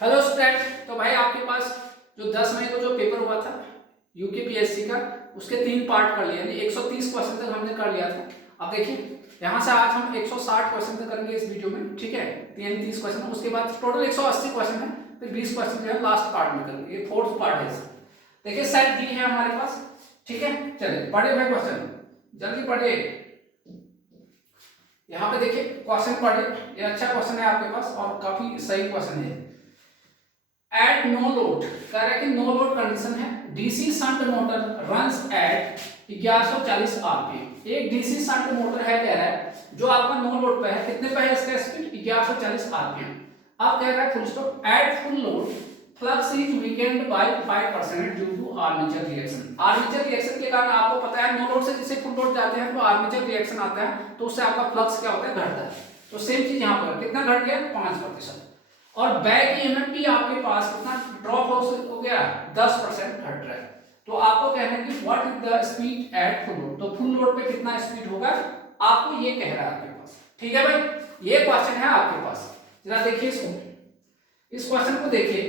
Hello student. तो भाई आपके पास जो 10 मई को जो पेपर हुआ था यूकेपीएससी का, उसके 3 पार्ट कर लिए, यानी 130 क्वेश्चन तक हमने कर लिया था। अब देखिए यहाँ से आज हम 160 क्वेश्चन तक करेंगे इस वीडियो में, ठीक है। यानी 30 क्वेश्चन, उसके बाद टोटल 180 क्वेश्चन है, फिर 20 क्वेश्चन जो है लास्ट पार्ट में करेंगे, ये फोर्थ पार्ट है इसका। देखिए सेट दी है हमारे पास, ठीक है। चलिए पढ़े भाई क्वेश्चन, जल्दी पढ़े। यहाँ पे देखिए क्वेश्चन पढ़े, ये अच्छा क्वेश्चन है आपके पास और काफी सही क्वेश्चन है। एट नो लोड, कह रहा है कि नो लोड कंडीशन है, DC shunt motor runs at 1140 RPM. एक डीसी शंट मोटर है, कह रहा है जो आपका नो लोड पे है, कितने पे है इसका स्पीड 1140 आरपीएम। अब कह रहा है full stop, at full load flux is weakened by 5% due to armature reaction. Armature reaction के कारण आपको पता है नो लोड से जैसे फुल लोड जाते हैं तो आर्मेचर रिएक्शन आता है, तो उससे आपका फ्लक्स क्या होता है, घटता है। तो सेम चीज यहाँ पर कितना घट गया 5%। और बैक ईएमएफ भी आपके पास कितना ड्रॉप हो गया 10% घट रहा है। तो आपको कहना है कि what is the speed at full load, तो फुल लोड पे कितना स्पीड होगा आपको ये कह रहा है आपके पास, ठीक है भाई। ये क्वेश्चन है आपके पास, जरा देखिए इसको, इस क्वेश्चन को देखिए।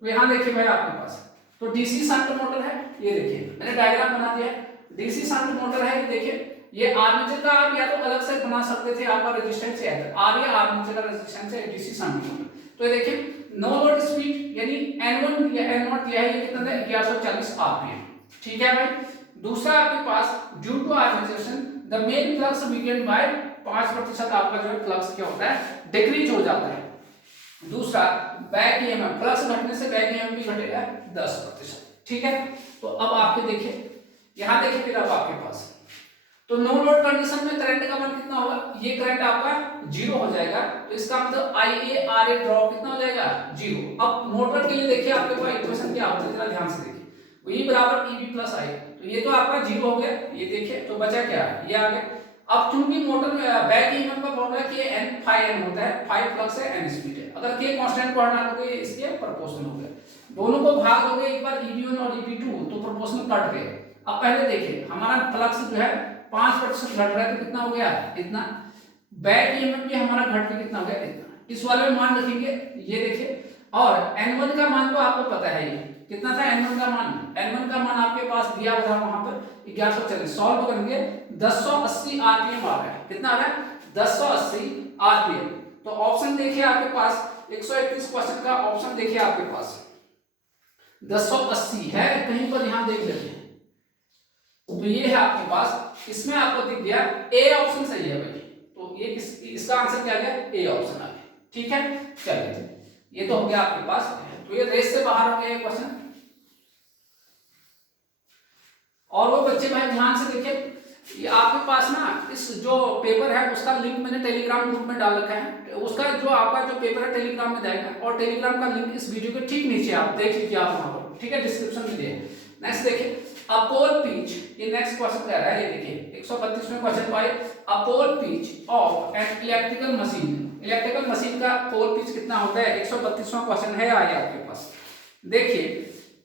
तो यहां देखिए भाई आपके पास तो डीसी शंट मोटर है, ये देखिए मैंने डायग्राम बना दिया है। डीसी शंट मोटर है, ये देखिए, ये आर्मेचर का आप या तो अलग से बना सकते थे, आपका रेजिस्टेंस है आर या आर्मेचर का रेजिस्टेंस है डीसी शंट मोटर। तो ये देखिए नो लोड स्पीड यानी n1 या n0 दिया है, ये कितना है 1140 आरपीएम, ठीक है भाई। दूसरा आपके पास due to armature the main flux weakened by 5% आपका जो है फ्लक्स क्या होता है डिक्रीज हो जाता है। दूसरा बैक ईएमएफ, फ्लक्स घटने से बैक ईएमएफ भी घटेगा 10%, ठीक है। तो अब आपके देखिए यहां देखिए, फिर अब आपके पास तो नो लोड कंडीशन में करंट का मान कितना होगा, ये करंट आपका जीरो हो जाएगा, तो इसका मतलब IA ड्रॉप कितना हो जाएगा जीरो। अब मोटर के लिए देखिए आपके पास इक्वेशन क्या होता है, जरा ध्यान से देखिए, V बराबर EB प्लस I, तो ये तो आपका जीरो हो गया, ये देखिए तो बचा क्या, ये आ गया। अब चूंकि मोटर में बैक ईएमएफ का formula K N phi N होता है, phi फ्लक्स है N स्पीड है, अगर K कांस्टेंट को हटा दोगे इसके प्रोपोर्शनल हो गया, दोनों को भाग दोगे एक बार EB1 और EB2 तो प्रोपोर्शनल कट गए। अब पहले देखिए हमारा फ्लक्स जो है 5% घट रहा है, तो कितना हो गया इतना, बैक ईएमएफ भी हमारा घट के कितना हो गया इतना। इस वाले में मान रखेंगे, ये देखिए, और n1 का मान तो आपको पता है ये कितना था, n1 का मान, n1 का मान आपके पास दिया हुआ है वहां पर 1140, सॉल्व करेंगे 1080 आरपीएम आ रहा है, कितना आ रहा है 1080 आरपीएम। तो ऑप्शन देखिए आपके पास 131 क्वेश्चन का ऑप्शन देखिए आपके पास 1080 है कहीं पर, यहां देख लेते हैं। तो ये है आपके पास, इसमें आपको दिख गया ए ऑप्शन सही है भाई, तो ये इसका आंसर क्या गया ए ऑप्शन आ गया, ठीक है। चलिए ये तो हो गया आपके पास, तो ये रेस से बाहर हो गया ये क्वेश्चन। और वो बच्चे भाई ध्यान से देखिए, ये आपके पास ना इस जो पेपर है उसका लिंक मैंने टेलीग्राम ग्रुप में डाल रखा है, उसका जो आपका जो पेपर है टेलीग्राम में जाएगा, और टेलीग्राम का लिंक इस वीडियो के ठीक नीचे आप देख लीजिए आप वहां पर, ठीक है, डिस्क्रिप्शन में दिए। नेक्स्ट देखिए अपोल पिच, ये नेक्स्ट क्वेश्चन कह रहा है, ये देखिए 132वें क्वेश्चन पाए, a pole pitch of an electrical machine, electrical machine का पोल पिच कितना होता है, 132वां क्वेश्चन है आया आपके पास। देखिए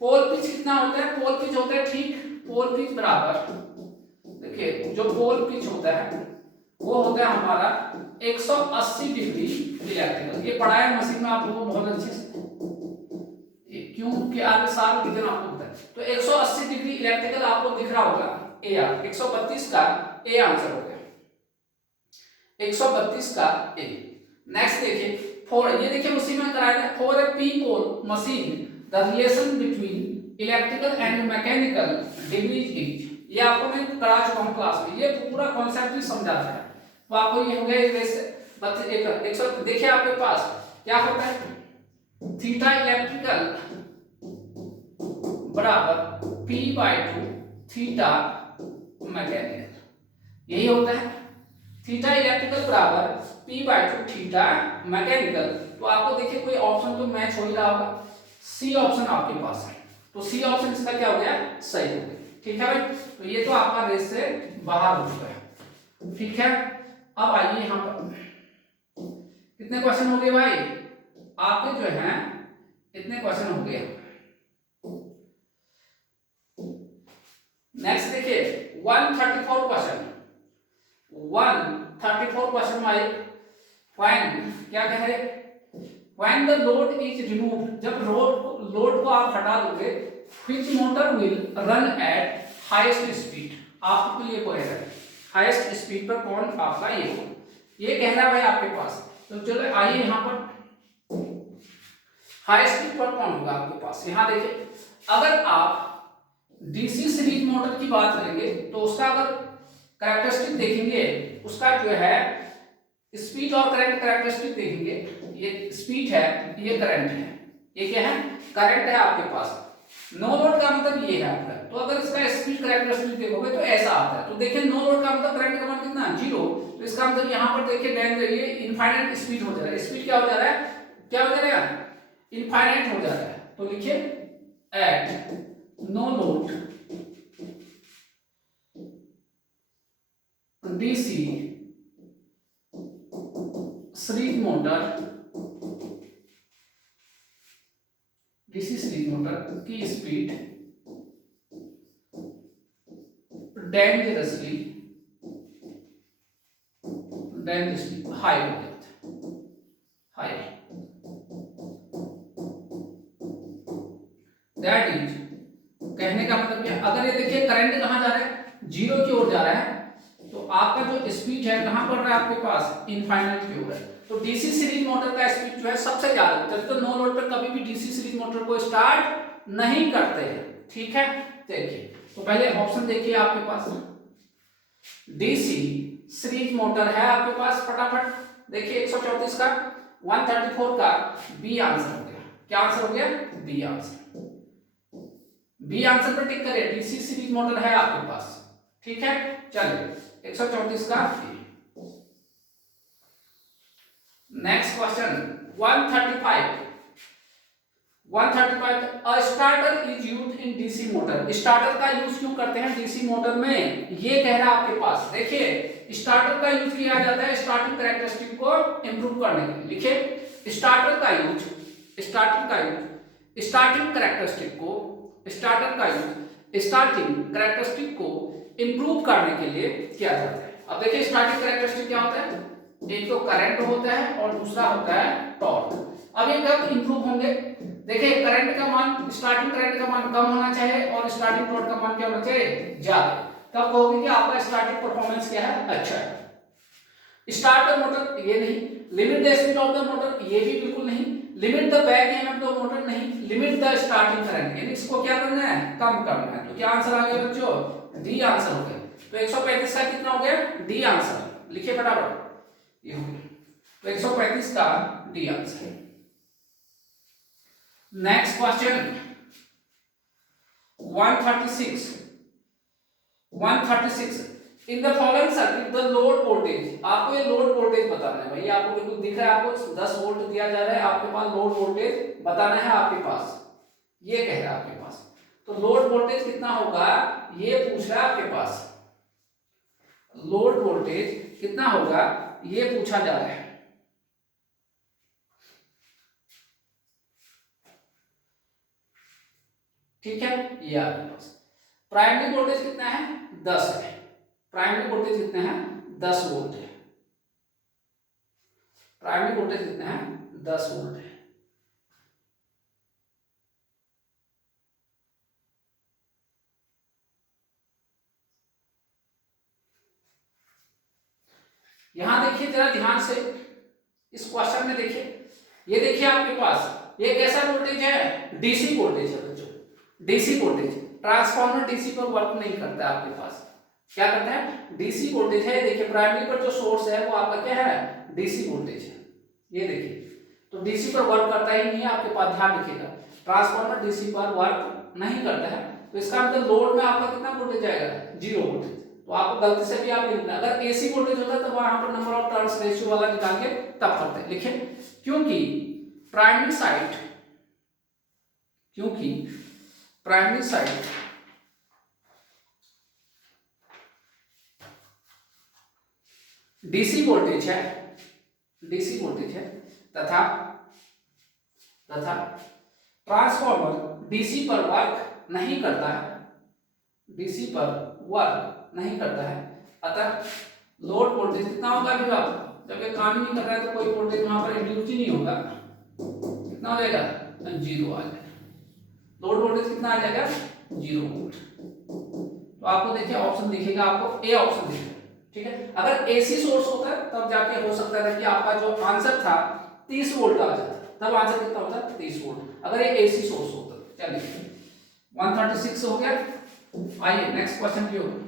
पोल पिच कितना होता है, पोल पिच होता है ठीक, पोल पिच बराबर, देखिए जो पोल पिच होता है वो होता है हमारा 180 डिग्री इलेक्ट्रिकल, ये पढ़ा है मशीन में आप लोगों को बहुत अच्छे से, क्यों कि आगे साल रीजन आपको होता है। तो 180 डिग्री इलेक्ट्रिकल आपको दिख रहा होगा ए, 132 का ए आंसर हो गया, 132 का ए। नेक्स्ट देखिए फॉर, ये देखिए उसी में कराया है, for a P pole machine the relation between electrical and mechanical degrees is, ये आपको मैं करा चुका हूं क्लास में, ये पूरा कॉन्सेप्ट भी समझाता है। तो आपको ये हो गया एक देखिए आपके पास क्या होता है, थीटा इलेक्ट्रिकल बराबर P/2 थीटा मैकेनिकल, यही होता है, थीटा इलेक्ट्रिकल बराबर P/2 थीटा मैकेनिकल। तो आपको देखिए कोई ऑप्शन तो मैच हो ही रहा होगा, सी ऑप्शन आपके पास है, तो सी ऑप्शन इसका क्या हो गया सही हो गया, ठीक है भाई। तो ये तो आपका रेस से बाहर हो चुका है, ठीक है। अब आइए यहां पर कितने क्वेश्चन हो गए भाई आपके जो हैं, इतने क्वेश्चन हो गए। नेक्स्ट देखिए 134 क्वेश्चन, 134 क्वेश्चन में फाइंड क्या कह रहे, when the load is removed, जब लोड को आप हटा दोगे, which motor will run at highest speed, आपको ये क्वेश्चन है हाईएस्ट स्पीड पर कौन आपका ये कहना है भाई आपके पास। तो चलो आइए यहाँ पर हाईएस्ट स्पीड पर कौन होगा आपके पास। यहाँ देखिए, अगर आप डीसी सीरीज मोटर की बात करेंगे तो उसका अगर कैरेक्टरिस्टिक देखेंगे, उसका जो है स्पीड और करंट कैरेक्टरिस्टिक देखेंगे, ये स्पीड है, ये करंट है, ये क्या है करंट है आपके पास। नो लोड का मतलब ये है आपका। तो अगर इसका स्पीड कैरेक्टरिस्टिक देखोगे तो ऐसा आता है। तो देखिए नो लोड का मतलब करंट का मान कितना है 0। तो इसका मतलब यहाँ पर देखिए ये इनफाइनाइट स्पीड हो जा रहा है। स्पीड क्या हो जा रहा है, क्या हो जा रहा है, इनफाइनाइट हो जा रहा है। तो लिखिए at no load DC series motor, DC series motor की स्पीड डेंजरसली हाई हो जाता है, हाई। दैट इज, कहने का मतलब क्या, अगर ये देखिए करंट कहां जा रहा है, 0 की ओर जा रहा है, तो आपका जो स्पीड है कहां पर रहा है आपके पास, इनफाइनाइट की ओर है। तो डीसी सीरीज मोटर का स्पीड जो है सबसे ज्यादा होता है। तो नो लोड पर कभी भी डीसी सीरीज मोटर को स्टार्ट नहीं करते हैं, ठीक है। देखिए तो पहले ऑप्शन देखिए आपके पास, डीसी सीरीज मोटर है आपके पास, फटाफट देखिए 134 का, 134 का बी आंसर हो गया। क्या आंसर हो गया, बी आंसर। बी आंसर पर टिक करिए, डीसी सीरीज मोटर है आपके पास, ठीक है। चलिए 134 का। Next question 135 a starter is used in DC motor. Starter का यूज क्यों करते हैं डीसी मोटर में, ये कह रहा है आपके पास। देखिए स्टार्टर का यूज किया जाता है स्टार्टिंग कैरेक्टरिस्टिक को इंप्रूव करने के लिए। लिखिए स्टार्टिंग कैरेक्टरिस्टिक को इंप्रूव करने के लिए किया जाता है। अब देखिए स्टार्टिंग कैरेक्टरिस्टिक क्या होता है, एक तो करंट होता है और दूसरा होता है टॉर्क। अब ये कब इंप्रूव होंगे, देखिए करंट का मान, स्टार्टिंग करंट का मान कम होना चाहिए और स्टार्टिंग टॉर्क का मान क्या होना चाहिए, ज्यादा। तब कहोगे कि आपका स्टार्टिंग परफॉर्मेंस क्या है, अच्छा है। स्टार्ट द मोटर, ये नहीं। Limit the speed of the motor, ये भी बिल्कुल नहीं। Limit the back EMF of the motor, नहीं। लिमिट द स्टार्टिंग करंट, यानी इसको क्या करना है, कम करना है। तो क्या आंसर आ गया बच्चों, डी आंसर हो गया। तो 135 का कितना हो गया, डी आंसर। लिखिए फटाफट, ये हो गया। तो 135 का D answer. Next question 136 in the following circuit the load voltage, आपको ये लोड वोल्टेज बताना है भाई। आपको बिल्कुल दिख रहा है, आपको 10 वोल्ट दिया जा रहा है, आपके पास लोड वोल्टेज बताना है आपके पास, ये कह रहा है आपके पास। तो लोड वोल्टेज कितना होगा ये पूछ रहा है आपके पास, लोड वोल्टेज कितना होगा ये पूछा जा रहा है। ठीक है, ये आपके पास प्राइमरी वोल्टेज कितना है, 10 है। प्राइमरी वोल्टेज कितना है, 10 वोल्ट है। प्राइमरी वोल्टेज कितना है, 10 वोल्ट है। यहां देखिए जरा ध्यान से, इस क्वेश्चन में देखिए, ये देखिए आपके पास ये कैसा वोल्टेज है, डीसी वोल्टेज है बच्चों, डीसी वोल्टेज। ट्रांसफार्मर डीसी पर वर्क नहीं करता है आपके पास, क्या करता है, डीसी वोल्टेज है। देखिए प्राइमरी पर जो सोर्स है वो आपका क्या है, डीसी वोल्टेज है, ये देखिए। तो डीसी पर वर्क करता ही नहीं है आपके पास, ध्यान रखिएगा। ट्रांसफार्मर डीसी पर वर्क नहीं करता है, तो इसका मतलब लोड में आपका कितना वोल्टेज आएगा, 0 वोल्टेज। तो आपको गलती से भी आप लिखना, अगर एसी वोल्टेज होता है तो वहां पर नंबर ऑफ टर्न्स रेशियो वाला निकाल के तब करते हैं। लिखिए क्योंकि प्राइमरी साइड डीसी वोल्टेज है तथा ट्रांसफार्मर डीसी पर वर्क नहीं करता है, अतः लोड वोल्टेज कितना होगा, जब ये काम ही नहीं कर रहा है तो कोई वोल्टेज वहां पर इंड्यूस ही नहीं होगा। कितना हो जाएगा, 0 आ जाएगा। लोड वोल्टेज कितना आ जाएगा, 0 वोल्ट। तो आपको देखिए ऑप्शन दिखेगा, आपको ए ऑप्शन दिखेगा, ठीक है। अगर एसी सोर्स होता है तब जाके हो सकता था कि आपका जो आंसर था 30 वोल्ट आ जाता, तब आंसर कितना होता, 30 वोल्ट, अगर ये एसी सोर्स होता। चलिए 136 हो गया। आइए नेक्स्ट क्वेश्चन की ओर।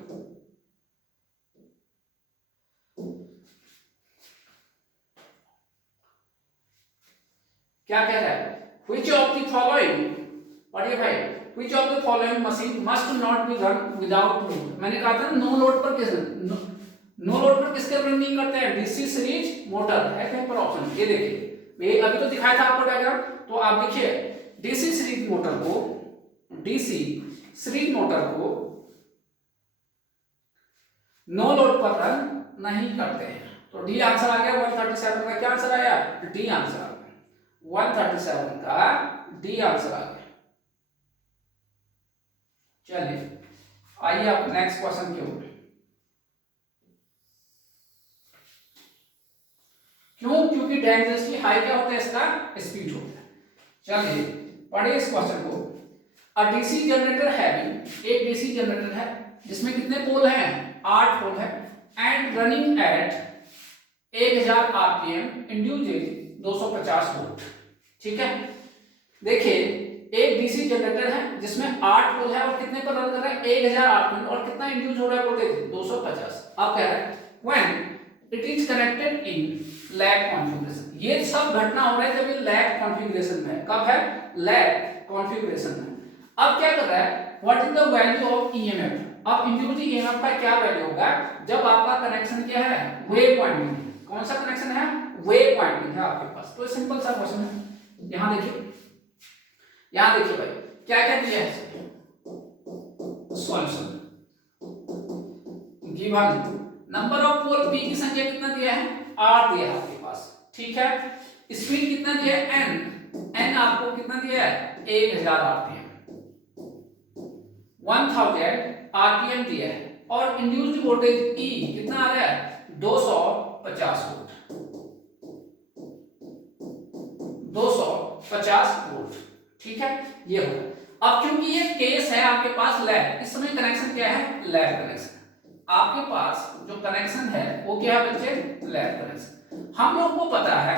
क्या कह रहा है, which of the following, पढ़िए भाई, which of the following machine must not be run without load। मैंने कहा था नो लोड पर किस, नो लोड पर किसके रनिंग करते हैं, डीसी सीरीज मोटर है कहीं पर ऑप्शन। ये देखिए, ये अभी तो दिखाया था आपको डायग्राम, तो आप देखिए डीसी सीरीज मोटर को, डीसी सीरीज मोटर को नो लोड पर रन नहीं करते हैं। तो डी आंसर आ गया 137 का। क्या आंसर आया, डी आंसर आ गया 137 का, डी आंसर आ गया। चलिए आइए आप नेक्स्ट क्वेश्चन की ओर। क्यों, क्योंकि डेंजरसली हाई क्या होता है, इसका स्पीड होता है। चलिए पढ़िए इस क्वेश्चन को। अ डीसी जनरेटर हैविंग, एक डीसी जनरेटर है जिसमें कितने पोल हैं, 8 पोल है, and running at 1000 RPM induces 250 volt. ठीक है, देखिए एक डीसी जनरेटर है जिसमें 8 पोल है और कितने पर रन कर रहा है, 1000 आरपीएम, और कितना इंड्यूस हो रहा है वोल्टेज, 250। अब कह रहा है when it is connected in lag configuration. ये सब घटना हो रहा है जब ये लैग कॉन्फ़िगरेशन में, कब है, लैग कॉन्फ़िगरेशन में। अब क्या कर रहा है, what is the value of EMF. अब इंड्यूस्ड ईएमएफ का क्या वैल्यू होगा, जब आपका कनेक्शन क्या है, वेव वाइंडिंग। कौन सा कनेक्शन है, वेव वाइंडिंग है आपके पास। तो सिंपल सा क्वेश्चन है, यहां देखिए, यहां देखिए भाई क्या क्या दिया है, solution given number of pole P की संख्या कितना दिया है, 8 दिया है आपके पास। ठीक है, स्पीड कितना दिया है, एन आपको कितना दिया है, 1000 आरपीएम, 1000 आरपीएम दिया है, और इंड्यूस्ड वोल्टेज ई कितना आ रहा है, 250 वोल्ट, 250 वोल्ट। ठीक है, ये होगा। अब क्योंकि ये केस है आपके पास लैब, इस समय कनेक्शन क्या है, लैब कनेक्शन। आपके पास जो कनेक्शन है वो क्या है बच्चे, लैब कनेक्शन। हम लोग को पता है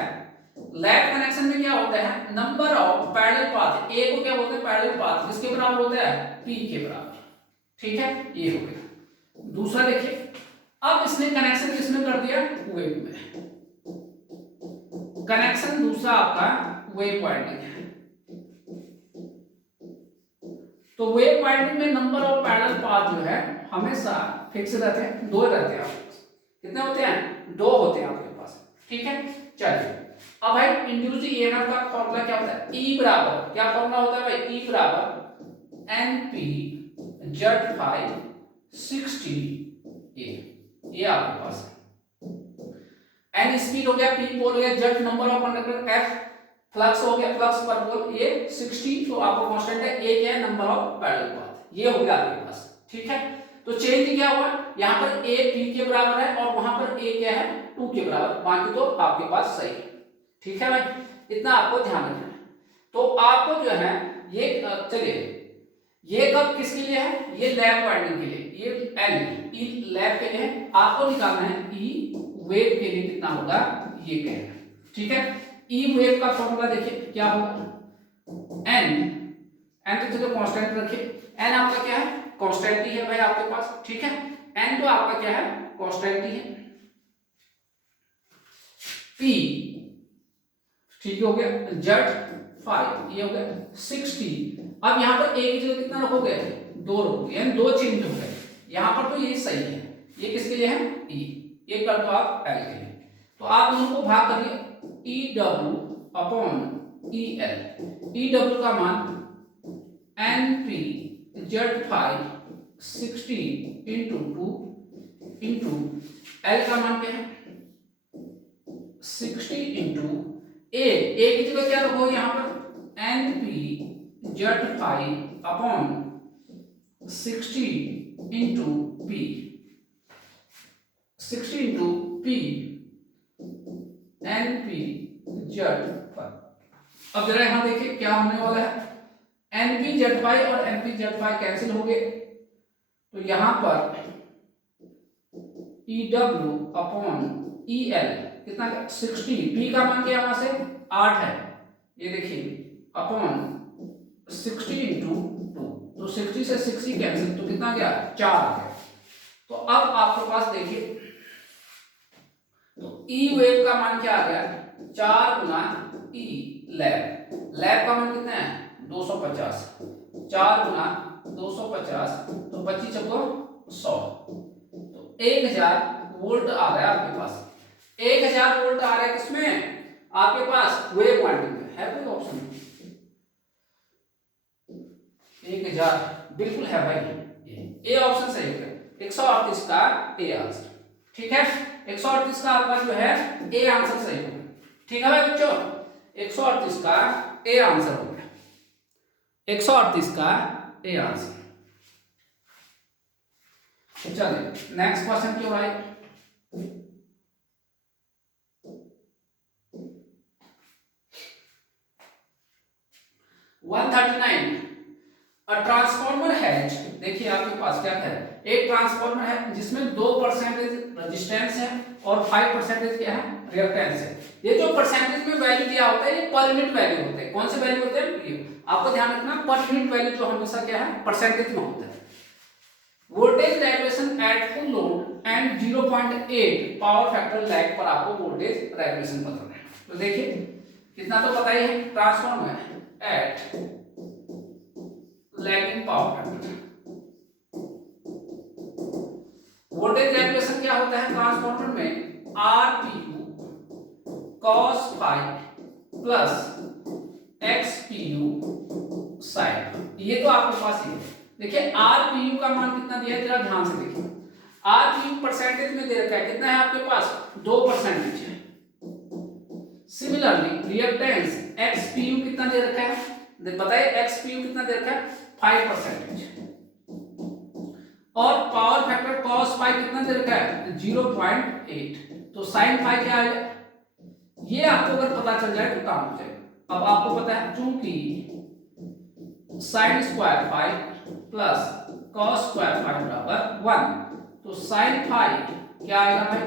लैब कनेक्शन में क्या होता है, नंबर ऑफ पैरेलल पाथ, ए को क्या बोलते हैं, पैरेलल पाथ, किसके बराबर होता है, पी के बराबर। ठीक है, ये हो गया। दूसरा देखिए, अब इसने कनेक्शन किसमें कर दिया, वेव में। कनेक्शन दूसरा आपका वेव वाइंडिंग है, तो वेव वाइंडिंग में नंबर ऑफ पैरेलल पाथ जो है हमेशा फिक्स रहते हैं, 2 रहते हैं आपके पास। कितने होते हैं, 2 होते हैं आपके पास। ठीक है, चलिए अब भाई इंड्यूस्ड ईएमएफ का फॉर्मूला क्या होता है, ई बराबर, क्या फॉर्मूला होता है भाई, ई बराबर एनपी जेड फाई 60 ए, ये आपके पास है। एन स्पीड हो गया, पी पोल हो गया, Z number of conductor, F flux हो गया, फ्लक्स पर पोल, ये 60, तो आपको कांस्टेंट है, ए क्या है, नंबर ऑफ पैरेलल पाथ, ये हो गया आपके पास। ठीक है, तो चेंज क्या हुआ, यहां पर ए पी के बराबर है और वहां पर ए क्या है, 2 के बराबर, बाकी तो आपके पास सही है। ठीक है भाई, इतना आपको ध्यान रखना है। तो आपको जो है ये, चलिए ये कब किसके लिए है, ये लैब वाइंडिंग के लिए, ये एल ई लैब के लिए है। आपको निकालना है ई वेव के लिए कितना होगा, ये कहना है। ठीक है, ई वेव का फॉर्मूला देखिए क्या होगा, एन, एन तो चलो कांस्टेंट रखिए, एन आपका क्या है, कांस्टेंट ही है भाई आपके पास। ठीक है, एन तो आपका क्या है, कांस्टेंट ही है। पी ठीक हो गया, जेड 5 ये हो गया 60। अब यहां पर ए की जगह कितना रखोगे, 2 रखोगे, यानी 2 चेंज हो गए। यहां पर तो ये सही है, ये किसके लिए है, ई, ये कर दो आप एल के लिए। तो आप दोनों को भाग करिए, E W upon E L. E W का मान N P Z 5 60 into 2 into L का मान क्या है, 60 इंटू ए की जगह क्या रखो यहां पर, N P Z 5 upon 60 into P, 60 into P N P Z 5। अब जरा यहाँ देखिए क्या होने वाला है, NP/ZY और NP/ZY कैंसिल हो गए, तो यहाँ पर EW/EL कितना 60, P का मान क्या वहां से 8 है, ये देखिए अपॉन 60 इंटू 2, तो 60 से 60 कैंसिल, तो कितना गया 4 आ गया। तो अब आपके पास देखिए तो ई वेव का मान क्या आ गया 4 गुना ई लैब, लैब का मान कितना है 250, 4 गुना 250 तो 25 चौको 100, तो 1000 वोल्ट आ गया आपके पास। 1000 वोल्ट आ रहा है किसमें आपके पास वेव क्वांटिटी में, है कोई ऑप्शन 1000 बिल्कुल है भाई, ए ऑप्शन सही है, 138 का ए आंसर। ठीक है 138 का आपका जो है ए आंसर सही होगा। ठीक है भाई बच्चों 138 का ए आंसर हो गया, 138 का ए आंसर। चलिए नेक्स्ट क्वेश्चन क्यों भाई, ट्रांसफॉर्मर हैज, देखिए आपके पास क्या है, एक ट्रांसफॉर्मर है जिसमें 2% रेजिस्टेंस है और 5% क्या है रिएक्टेंस है। ये जो परसेंटेज में वैल्यू दिया होता है ये पर यूनिट वैल्यू होते हैं, कौन से वैल्यू होते हैं ये आपको ध्यान रखना, पर यूनिट वैल्यू जो हमेशा क्या है परसेंटेज में होता है। Voltage regulation eight full load and 0.8 power factor lag पर आपको वोल्टेज रेगुलेशन बताना है। तो देखिए कितना तो पता ही है, transformer at lagging power factor, voltage regulation क्या होता है ट्रांसफॉर्मर में RPU cos phi plus XPU sin, ये तो आपके पास ही है। देखिए RPU का मान कितना दिया है जरा ध्यान से देखिए, RPU परसेंटेज में दे रखा है कितना है आपके पास 2% है। सिमिलरली रिएक्टेंस XPU कितना दे रखा है, बताइए XPU कितना दे रखा है 5%, और पावर फैक्टर cos phi कितना दे रखा है 0.8, तो sin phi क्या आएगा, ये आपको अगर पता चल जाए तो काम हो जाएगा। अब आपको पता है चूंकि sin square phi plus cos square phi बराबर 1, तो sin phi क्या आएगा भाई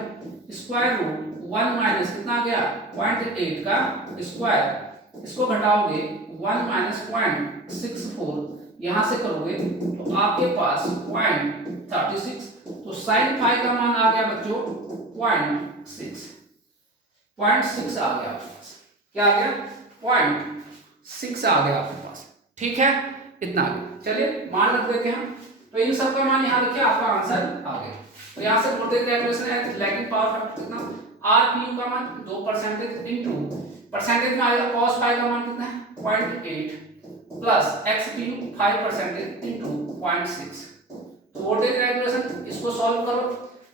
स्क्वायर रूट 1 माइनस कितना आ गया 0.8 का स्क्वायर, इसको घटाओगे 1 माइनस 0.64, यहां से करोगे तो आपके पास 0.36, तो sin phi का मान आ गया बच्चों 0.6 आ गया आपके पास, क्या आ गया 0.6 आ गया आपके पास। ठीक है इतना आ गया, चलिए मान रख देते हैं, तो इन सब का मान यहाँ रखिए आपका आंसर आ गया। तो यहाँ से वोल्टेज रेगुलेशन है लैगिंग पावर फैक्टर कितना RPU का मान 2% इंटू परसेंटेज में आएगा cos phi का मान कितना है 0.8 प्लस XPU 5% इंटू 0.6, तो वोल्टेज रेगुलेशन इसको सॉल्व करो,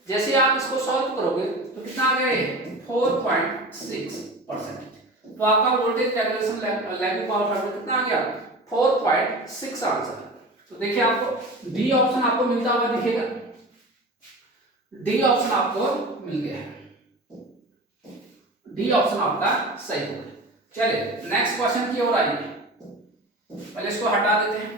जैसे आप इसको सॉल्व करोगे तो कितना आ गया ये 4.6%, तो आपका voltage regulation lagging power factor कितना आ गया 4.6 आंसर है। तो देखिए आपको डी ऑप्शन आपको मिलता हुआ दिखेगा, डी ऑप्शन आपको मिल गया है, डी ऑप्शन आपका सही होगा। चलिए नेक्स्ट क्वेश्चन की ओर आइए, पहले इसको हटा देते हैं।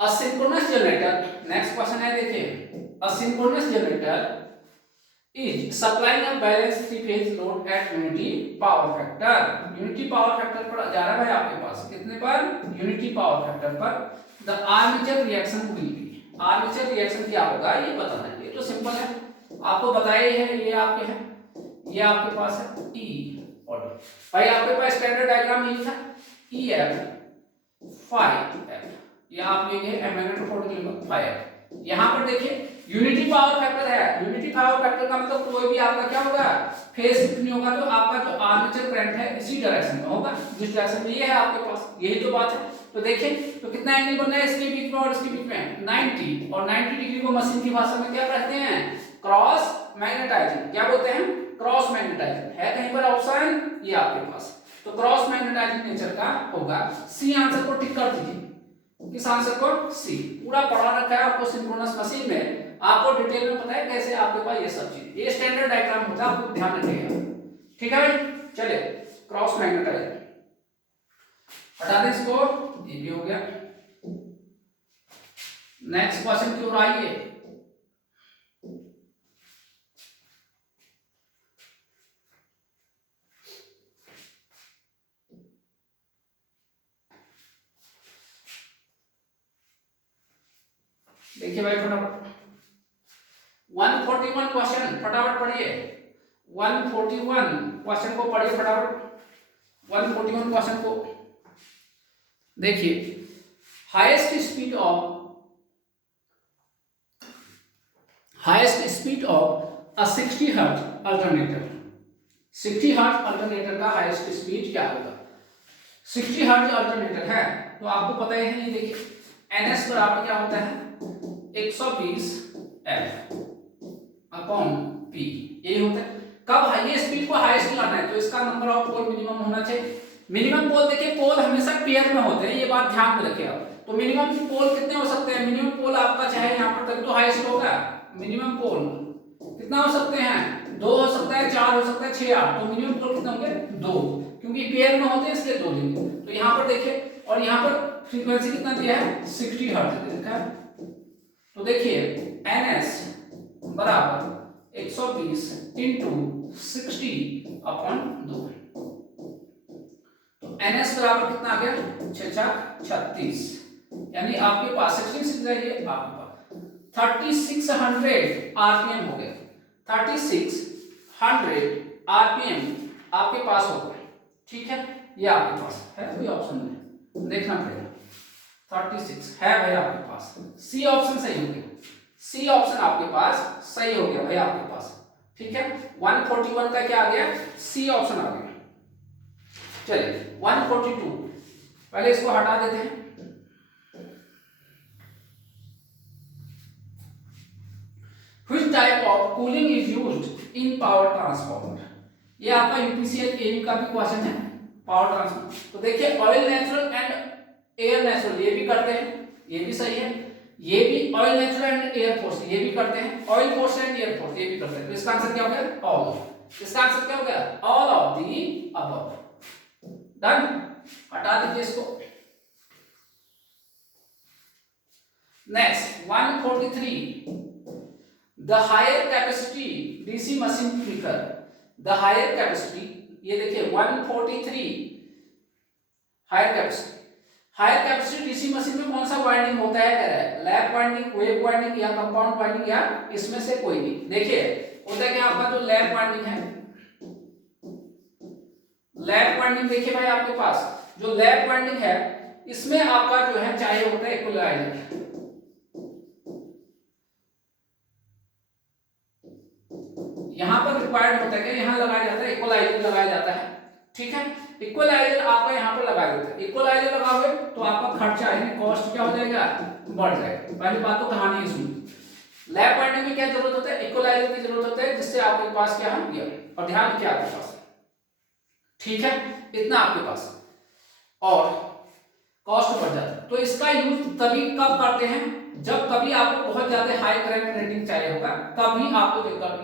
असिंक्रोनस जनरेटर, नेक्स्ट क्वेश्चन है देखिए, asynchronous generator is supplying a balance three phase load at unity power factor, unity power factor पर जा रहा है आपके पास, कितने पर यूनिटी पावर फैक्टर पर। The armature reaction will be, armature reaction क्या होगा ये बताना है, ये तो सिंपल है आपको बताया ही है, ये आपके है, ये आपके पास है E और भाई आपके पास स्टैंडर्ड डायग्राम यही था EF 5F, ये आप लेंगे मैग्नेटोफोटो 5F। यहाँ पर देखिए यूनिटी पावर फैक्टर है, यूनिटी पावर फैक्टर का मतलब कोई भी आपका क्या होगा फेज शिफ्ट नहीं होगा, तो आपका जो आर्मेचर करंट है इसी डायरेक्शन में होगा जिस डायरेक्शन में ये है आपके पास, यही तो बात है। तो देखिए तो कितना एंगल बनना है इसके बीच में और इसके बीच में 90, और 90 डिग्री को मशीन की भाषा में क्या कहते हैं क्रॉस मैग्नेटाइजिंग, क्या बोलते हैं क्रॉस मैग्नेटाइजिंग, है कहीं पर ऑप्शन ये आपके पास, तो क्रॉस मैग्नेटाइजिंग नेचर का होगा। सी आंसर को टिक कर दीजिए, किस आंसर को सी, पूरा पढ़ा रखा है आपको सिंक्रोनस मशीन में, आपको डिटेल में पता है कैसे आपके पास ये सब चीज, ये स्टैंडर्ड डायग्राम होता है, आपको ध्यान रखिएगा। ठीक है भाई, चले क्रॉस मैग्नेटाइजर हटा दे इसको, ये भी हो गया। नेक्स्ट क्वेश्चन की ओर आइए। देखिए भाई फटाफट 141 क्वेश्चन फटाफट पढ़िए। 141 क्वेश्चन को पढ़िए फटाफट। 141 क्वेश्चन को देखिए। Highest speed of a 60 hertz alternator. 60 hertz alternator का हाईएस्ट स्पीड क्या होगा? 60 हर्ट्ज अल्टरनेटर है तो आपको पता ही है, ये देखिए NS बराबर क्या होता है 120 F अपॉन P, यही होता है। कब हाई स्पीड को हाईएस्ट लाना है तो इसका नंबर ऑफ पोल मिनिमम होना चाहिए। मिनिमम पोल देखिए, पोल हमेशा पेयर में होते हैं, ये बात ध्यान में रखिए आप। तो मिनिमम पोल कितने हो सकते हैं? मिनिमम पोल आपका चाहे यहाँ पर तक तो हाईएस्ट होगा। मिनिमम पोल कितना हो सकते हैं? 2 हो सकता है, 4 हो सकता है, 6, 8। तो मिनिमम पोल कितने होंगे? 2, क्योंकि पेयर में होते हैं इसलिए 2 लेंगे। तो यहाँ पर देखिए, और यहाँ पर फ्रीक्वेंसी कितना दिया है? 60 हर्ट्ज देखा है। तो देखिए NS बराबर 120 इंटू 60 अपॉन 2। तो NS बराबर कितना आ गया? 36, यानी आपके पास 66 जाइए, आपके पास 3600 आरपीएम हो गया। 3600 आरपीएम आपके पास हो गया, ठीक है। ये आपके पास है, कोई ऑप्शन नहीं, देखना पड़ेगा। 36 है भाई आपके पास, सी ऑप्शन सही हो गया। सी ऑप्शन आपके पास सही हो गया भाई आपके पास, ठीक है। 141 का क्या आ गया? सी ऑप्शन आ गया। चलिए 142, पहले इसको हटा देते हैं। Which type of cooling is used in power transformer? ये आपका यूपीसीएल एयू का भी क्वेश्चन है, पावर ट्रांसफॉर्मर। तो देखिए oil natural and air natural, ये भी करते हैं, ये भी सही है। ये भी oil natural and air force, ये भी करते हैं। Oil force and air force, ये भी करते हैं। तो इसका आंसर क्या हो गया? ऑल। इसका आंसर क्या हो गया? All of the above. Done, हटा दीजिए इसको। Next 143, the higher capacity DC machine prefer. The higher capacity, ये देखिए 143 higher capacity. Higher capacity DC machine में कौन सा वाइंडिंग होता है? कह रहा है लैप वाइंडिंग, वेव वाइंडिंग या कंपाउंड वाइंडिंग, या इसमें से कोई भी। देखिए होता है कि आपका जो लैप वाइंडिंग है, लैप वाइंडिंग देखिए भाई आपके पास जो लैप वाइंडिंग है, इसमें आपका जो है चाहिए होता है इक्विलाइजर। यहां पर रिक्वायर्ड होता है कि यहां लगाया जाता है इक्वलाइजर, लगाया जाता है, ठीक है। इक्वलाइजर आपका यहां पर लगा देते हैं। इक्वलाइजर लगाओगे तो आपका खर्चा यानी कॉस्ट क्या हो जाएगा? बढ़ जाएगा। पहली बात तो कहानी है इसमें। लैप वाइंडिंग में क्या जरूरत होता है? इक्वलाइजर की जरूरत होता है, जिससे आपके पास क्या है ये, और ध्यान रखिए आपके पास, ठीक है, इतना आपके पास, और कॉस्ट बढ़ जाता है। तो इसका यूज तभी कब करते हैं? जब कभी आपको बहुत ज्यादा हाई करंट रेटिंग चाहिए होगा, तभी आपको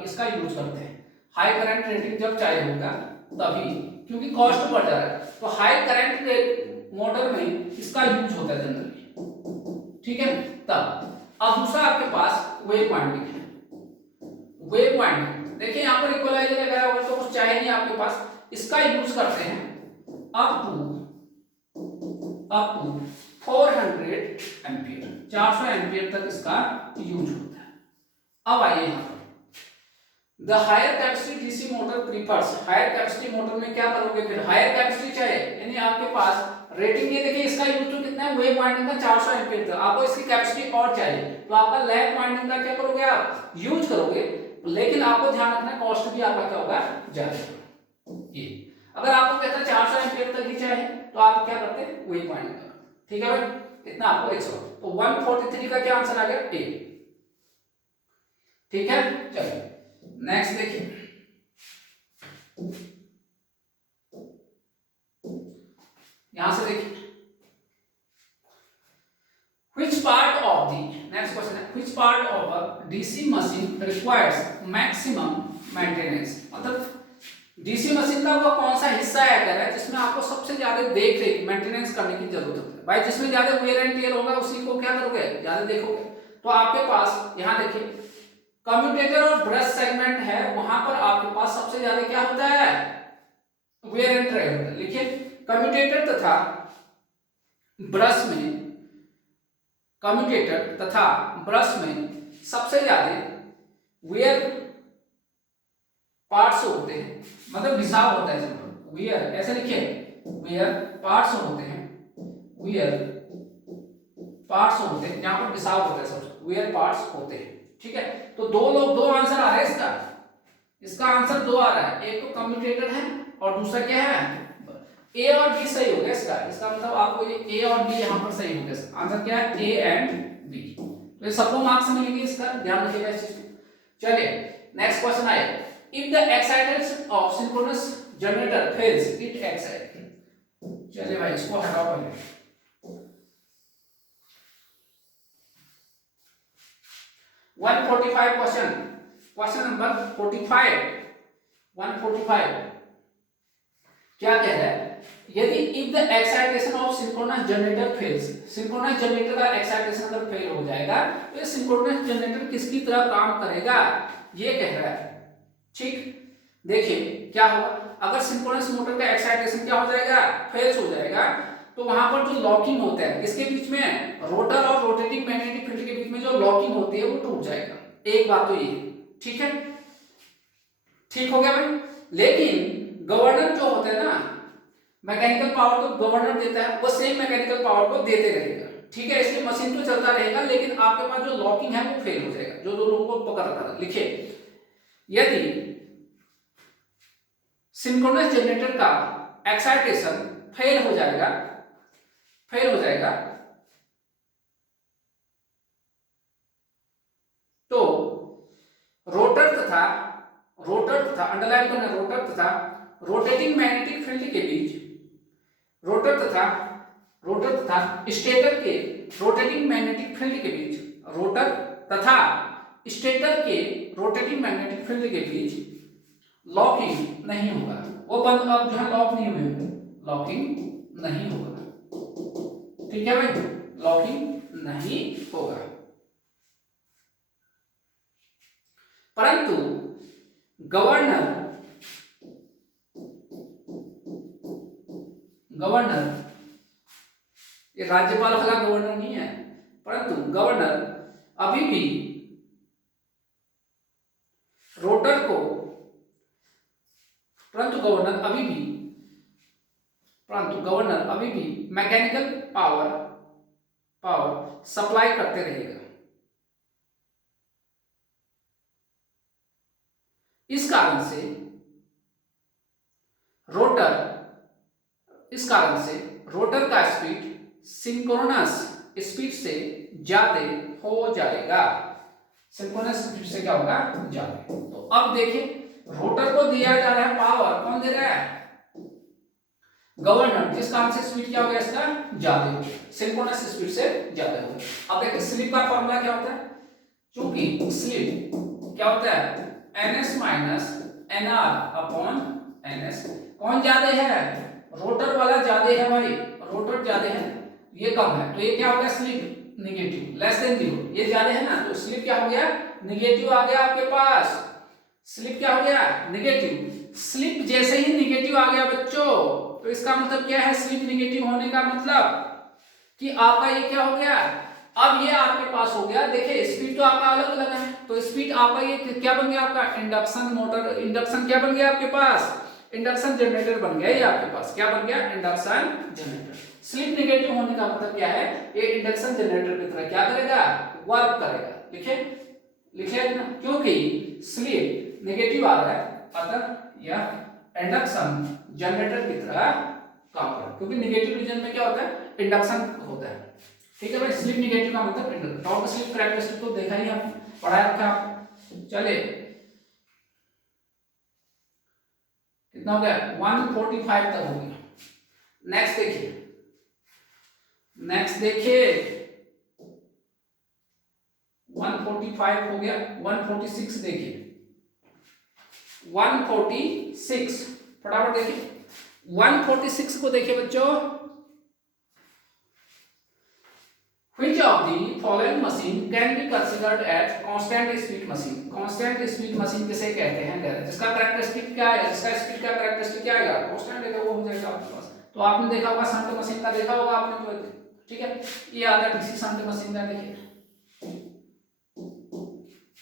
इसका यूज करते हैं। हाई करंट रेटिंग जब चाहिए होगा तभी, क्योंकि कॉस्ट बढ़ जा रहा है। तो हाई करंट मोटर में इसका यूज होता है जनरली, ठीक है। तब अब दूसरा आपके पास वेव वाइंडिंग है। वेव वाइंडिंग देखिए यहाँ पर इक्वलाइजर वगैरह हो तो कुछ चाहिए नहीं आपके पास, इसका यूज करते हैं अप टू 400 एम्पियर, 400 एम्पियर तक इसका यूज होता है। अब आइए यहाँ पर the higher capacity DC motor prefers. Higher capacity motor में क्या करोगे फिर? हायर कैपेसिटी चाहिए, यानी आपके पास रेटिंग, ये देखिए इसका यूज तो कितना है वेव वाइंडिंग का 400 एम्पियर तक, आपको इसकी कैपेसिटी और चाहिए, तो आपका लैप वाइंडिंग का क्या करोगे? आप यूज करोगे, लेकिन आपको ध्यान रखना कॉस्ट भी आपका क्या होगा? ज्यादा। ये अगर आपको कहता है 400 एम्पियर तक ही चाहिए तो आप क्या करते हैं? वेव वाइंडिंग करते, ठीक है भाई, इतना आपको 100। तो 143 का क्या आंसर आ गया? ए, ठीक है। चलिए नेक्स्ट देखिए, यहां से देखिए which part of the, next question है which part of a DC machine requires maximum maintenance। मतलब डीसी मशीन का वो कौन सा हिस्सा है कह रहा है जिसमें आपको सबसे ज्यादा देख रेख मेंटेनेंस करने की जरूरत है भाई, जिसमें ज्यादा वेयर एंड टियर होगा उसी को क्या करोगे, ज्यादा देखोगे। तो आपके पास यहाँ देखिए कम्यूटेटर और ब्रश सेगमेंट है, वहां पर आपके पास सबसे ज्यादा क्या होता है, वेयर एंड टियर होता है। लिखिए कम्यूटेटर तथा ब्रश में, कम्यूटेटर तथा ब्रश में सबसे ज्यादा वेयर पार्ट्स होते हैं, मतलब घिसाव होता है, वियर ऐसे लिखिए, वियर पार्ट्स होते हैं, वियर पार्ट्स होते हैं, जहां पर घिसाव होता है सब वियर पार्ट्स होते हैं। ठीक है, तो दो आंसर आ रहा है इसका, इसका आंसर दो आ रहा है, एक तो कम्यूटेटर है और दूसरा क्या है, ए और बी सही हो गया इसका, इसका मतलब आपको ये ए और बी यहां पर सही हो गया, आंसर क्या है, ए एंड बी। तो ये सबको मार्क्स मिलेंगे, इसका ध्यान रखिएगा इस चीज को। चलिए नेक्स्ट क्वेश्चन आए, if the excitation of synchronous generator fails it excite। चलिए भाई इसको हटाओ पहले, क्वेश्चन नंबर 45 145 क्या कह रहा है, यदि if the excitation of synchronous generator fails, synchronous generator का excitation अगर फेल हो जाएगा तो ये synchronous generator किसकी तरह काम करेगा, ये कह रहा है। ठीक, देखिए क्या होगा, अगर सिंक्रोनस मोटर का एक्साइटेशन क्या हो जाएगा, फेल्स हो जाएगा, तो वहां पर जो लॉकिंग होता है किसके बीच में, रोटर और रोटेटिंग मैग्नेटिक फील्ड के बीच में जो लॉकिंग होती है वो टूट जाएगा। एक बात तो ये, ठीक है, ठीक हो गया भाई। लेकिन गवर्नर जो होता है ना, मैकेनिकल पावर को गवर्नर देता है, वो सेम मैकेनिकल पावर को देते रहेगा। ठीक है, इसलिए मशीन तो चलता रहेगा, लेकिन आपके पास जो लॉकिंग है वो फेल हो जाएगा, जो दोनों को पकड़ता है। लिखिए यदि सिंक्रोनस जनरेटर का एक्साइटेशन फेल हो जाएगा, तो रोटर तथा अंडरलाइन करना, रोटर तथा रोटेटिंग मैग्नेटिक फील्ड के बीच, रोटर तथा स्टेटर के रोटेटिंग मैग्नेटिक फील्ड के बीच, रोटर तथा स्टेटर के रोटेटिंग मैग्नेटिक फील्ड के बीच लॉकिंग नहीं होगा, वो बंद अब जो है लॉक नहीं हुए, लॉकिंग नहीं होगा। ठीक है भाई, लॉकिंग नहीं होगा, परंतु गवर्नर ये राज्यपाल वाला गवर्नर नहीं है, परंतु गवर्नर अभी भी रोटर को, परंतु गवर्नर अभी भी मैकेनिकल पावर सप्लाई करते रहेगा। इस कारण से रोटर का स्पीड सिंक्रोनस स्पीड से ज्यादा हो जाएगा, सिंक्रोनस स्पीड से क्या होगा, ज्यादा। तो अब देखिए रोटर को दिया जा रहा है पावर, कौन दे रहा है, गवर्नर, जिस कारण से स्पीड क्या हो गया इसका, ज्यादा हो गया, सिंक्रोनस स्पीड से ज्यादा हो गया। अब देखिए स्लिप का फॉर्मूला क्या होता है, क्योंकि स्लिप क्या होता है, ns minus nr upon ns, कौन ज्यादा है, रोटर वाला ज्यादा है भाई, रोटर ज्यादा है, ये कम है, तो ये क्या हो गया, स्लिप नेगेटिव लेस देन 0, ये ज्यादा है ना, तो स्लिप क्या हो गया, नेगेटिव आ गया आपके पास, स्लिप क्या हो गया, नेगेटिव। स्लिप जैसे ही नेगेटिव आ गया बच्चों, तो इसका मतलब क्या है, स्लिप नेगेटिव होने का मतलब कि आपका ये क्या हो गया, अब ये आपके पास हो गया, देखिए स्पीड तो आपका अलग अलग है, तो स्पीड आपका ये क्या बन गया, आपका इंडक्शन मोटर, इंडक्शन क्या बन गया आपके पास, इंडक्शन जनरेटर बन गया, ये आपके पास क्या बन गया, इंडक्शन जनरेटर। स्लिप नेगेटिव होने का मतलब क्या है, ये इंडक्शन जनरेटर की तरह क्या करेगा, वर्क करेगा। लिखे ना, क्योंकि स्लिप नेगेटिव आ रहा है, अतः यह इंडक्शन जनरेटर की तरह काम करेगा, क्योंकि नेगेटिव रीजन में क्या होता है, इंडक्शन होता है। ठीक है भाई, स्लिप नेगेटिव का मतलब इंडक्शन, टॉर्क स्लिप कैरेक्टरिस्टिक तो देखा ही आपने, पढ़ाया रखा आपने। चलिए कितना हो गया, 145 तक हो गया। नेक्स्ट देखिए 145 हो गया, 146 देखिए, 146, फटाफट देखिए 146 को देखिए बच्चों, which of the following machine can be considered as constant speed machine? constant speed machine किसे कहते हैं, जिसका कैरेक्टरिस्टिक क्या है, जिसका स्पीड का कैरेक्टरिस्टिक क्या आएगा, कांस्टेंट है, वो हो जाएगा आपके पास। तो आपने देखा होगा शंट मशीन का, देखा होगा आपने तो, ठीक है। ये आता है डीसी शंट मशीन का, देखिए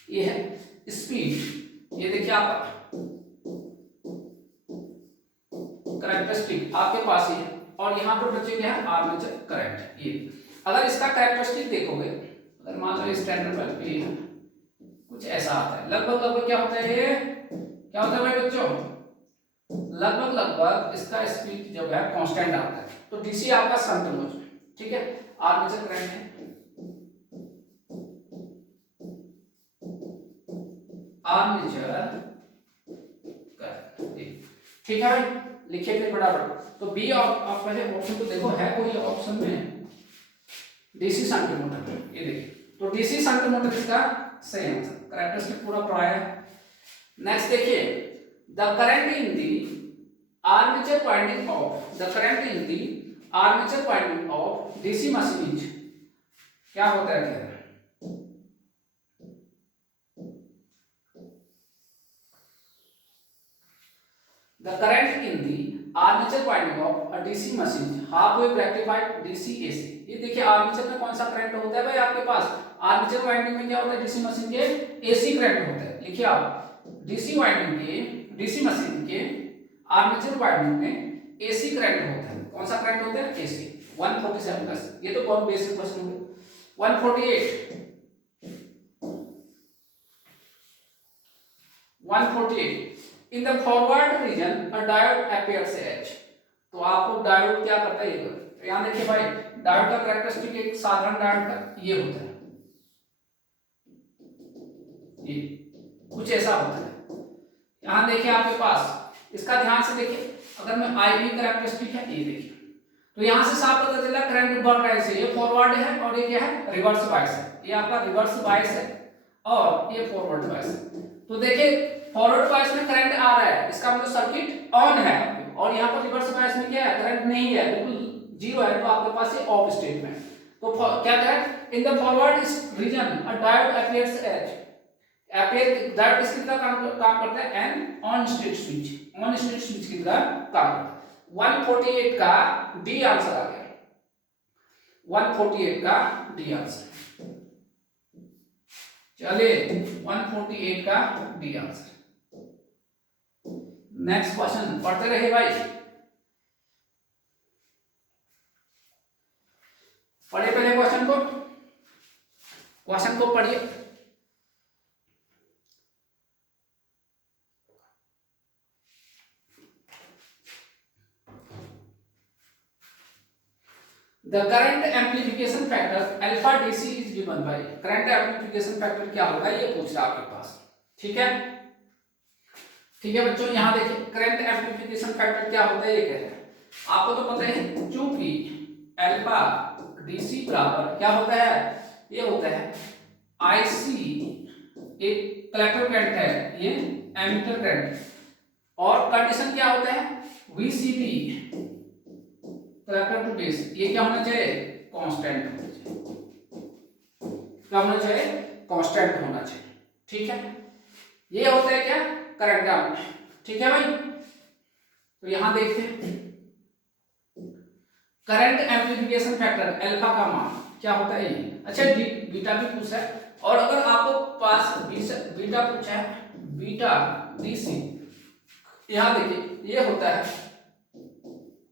ये है स्पीड, ये देखिए आपका कैरेक्टरिस्टिक आपके पास ही है, और यहाँ पर बच्चे क्या है आर्मेचर करंट। ये अगर इसका कैरेक्टरिस्टिक देखोगे, अगर मान लो स्टैंडर्ड वाले पे है कुछ ऐसा आता है, लगभग लगभग क्या होता है, ये क्या होता है भाई बच्चों, लगभग लगभग इसका स्पीड जो है कांस्टेंट आता है। तो डीसी आपका शंट मोटर, ठीक है, आर्मेचर करंट है, आर्मेचर करंट, ठीक है भाई, लिखिए फिर फटाफट। तो बी आप पहले ऑप्शन को देखो, है कोई ऑप्शन में डीसी शंट मोटर, ये देखिए, तो डीसी शंट मोटर इसका सही आंसर, कैरेक्टरिस्टिक पूरा प्राय है। नेक्स्ट देखिए, the current in the armature winding of, the current in the armature winding of DC machine is, क्या होता है, क्या the current in the armature winding of a DC machine half wave rectified DC AC। ये देखिए armature में कौन सा current होता है भाई आपके पास, आर्मेचर वाइंडिंग में क्या होता है, डीसी मशीन के एसी करंट होता है। लिखिए आप डीसी वाइंडिंग के, डीसी मशीन के आर्मेचर वाइंडिंग में एसी करंट होता है। कौन सा करंट होता है, एसी। 147 प्लस, ये तो बहुत बेसिक क्वेश्चन हो गया। 148 in the forward region a diode appears as. तो आपको डायोड क्या करता है, ये तो यहां देखिए भाई, डायोड का कैरेक्टरिस्टिक एक साधारण डायोड का ये होता है, ये कुछ ऐसा होता है। यहां देखिए आपके पास, इसका ध्यान से देखिए, अगर मैं आई वी कैरेक्टरिस्टिक है, ये देखिए, तो यहां से साफ पता चला करंट बढ़ रहा है, ये फॉरवर्ड है और ये क्या है रिवर्स बायस है, ये आपका रिवर्स बायस है और ये फॉरवर्ड बायस है। तो देखिए फॉरवर्ड बायस में करंट आ रहा है, इसका मतलब सर्किट ऑन है, और यहाँ पर रिवर्स बायस में क्या है, करंट नहीं है, बिल्कुल जीरो है, तो आपके पास ये ऑफ स्टेट में। तो क्या करें, in the forward region a diode appears as, appear diode किसकी तरह काम करता है, an on state switch, on state switch की तरह काम करता है। 148 का डी आंसर आ गया, 148 का डी आंसर, चलिए 148 का डी आंसर। नेक्स्ट क्वेश्चन पढ़ते रहिए भाई, पढ़े पहले क्वेश्चन को पढ़िए। The current amplification factor alpha DC is given by, current amplification factor क्या होगा ये पूछ रहा है आपके पास, ठीक है। ठीक है बच्चों, यहां देखिए करंट एम्प्लीफिकेशन फैक्टर क्या होता है ये कह रहे हैं, आपको तो पता है, चूंकि अल्फा डीसी बराबर क्या होता है, ये होता है आईसी, एक कलेक्टर करंट है, ये एमीटर करंट, और कंडीशन क्या होता है, वीसीबी कलेक्टर टू बेस, ये क्या होना चाहिए, कांस्टेंट होना चाहिए, क्या होना चाहिए, कांस्टेंट होना चाहिए, ठीक है। ये होता है क्या, करंट का, ठीक है भाई। तो यहां देखते हैं करंट एम्प्लीफिकेशन फैक्टर अल्फा का मान क्या होता है, ये अच्छा बीटा भी पूछा है, और अगर आपको पास बीटा पूछा है, बीटा डीसी, यहां देखिए ये होता है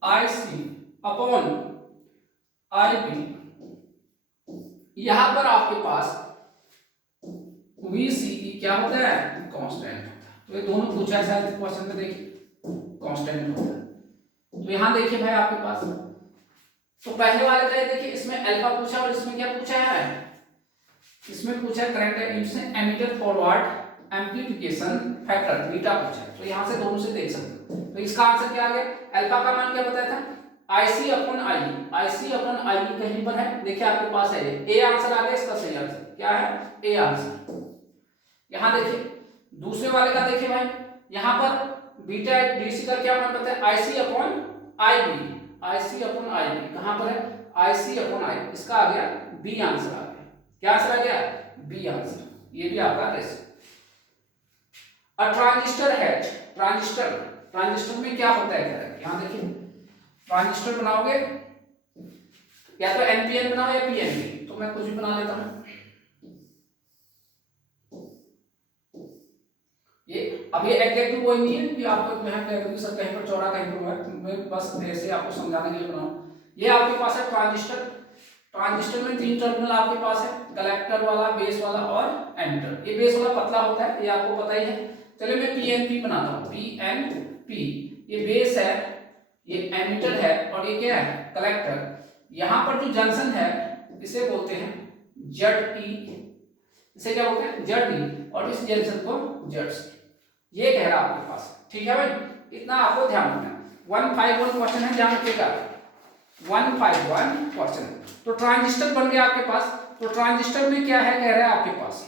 आईसी अपॉन आई बी, यहां पर आपके पास वीसीई क्या होता है, कांस्टेंट होता है। तो ये दोनों पूछा है शायद क्वेश्चन में, देखिए कांस्टेंट होता है। तो यहां देखिए भाई आपके पास, तो पहले वाले का देखिए, इसमें अल्फा पूछा और इसमें क्या पूछा है, इसमें पूछा है करंट, इसमें emitter forward amplification factor beta पूछा है। तो यहां से दोनों से देख सकते हो, तो इसका आंसर क्या आ गया, अल्फा का मान क्या बताया था, आईसी अपॉन आई, आईसी अपॉन आई कहीं पर है, देखिए आपके पास है, ए आंसर आ गया, इसका सही आंसर क्या है, ए आंसर। यहां देखिए दूसरे वाले का देखिए भाई, यहाँ पर बीटा डीसी का क्या मान पता है, IC upon I B, IC upon I B कहां पर है, आईसी अपॉन आई, इसका आ गया बी आंसर आ गया। क्या आंसर आ गया, बी आंसर, ये भी आपका ratio. A transistor has, transistor, transistor में क्या होता है कह रहा है, यहां देखिए ट्रांजिस्टर बनाओगे या तो एनपीएन बनाओ या पीएनपी, तो मैं कुछ भी बना लेता हूं। ये अब ये एग्जैक्टली वही नहीं है कि आपको मैं कह दूं सर कहीं पर चौड़ा कहीं पर हुआ, मैं बस ऐसे आपको समझाने के लिए बनाऊं। ये आपके पास है ट्रांजिस्टर, ट्रांजिस्टर में 3 टर्मिनल आपके पास है, कलेक्टर वाला, बेस वाला और एमिटर। ये बेस वाला पतला होता है, ये आपको पता ही है। चलिए मैं पीएनपी बनाता हूं, पीएनपी, ये बेस है, ये एमिटर है और ये क्या है, कलेक्टर। यहां पर जो जंक्शन है इसे बोलते हैं जेड ई, इसे क्या बोलते हैं, जेड ई, और इस जंक्शन को जेड सी। ये कह रहा आपके पास, ठीक है भाई, इतना आपको ध्यान रखना। 151 क्वेश्चन है, ध्यान रखिएगा 151 क्वेश्चन। तो ट्रांजिस्टर बन गया आपके पास। तो ट्रांजिस्टर में क्या है कह रहा है आपके पास,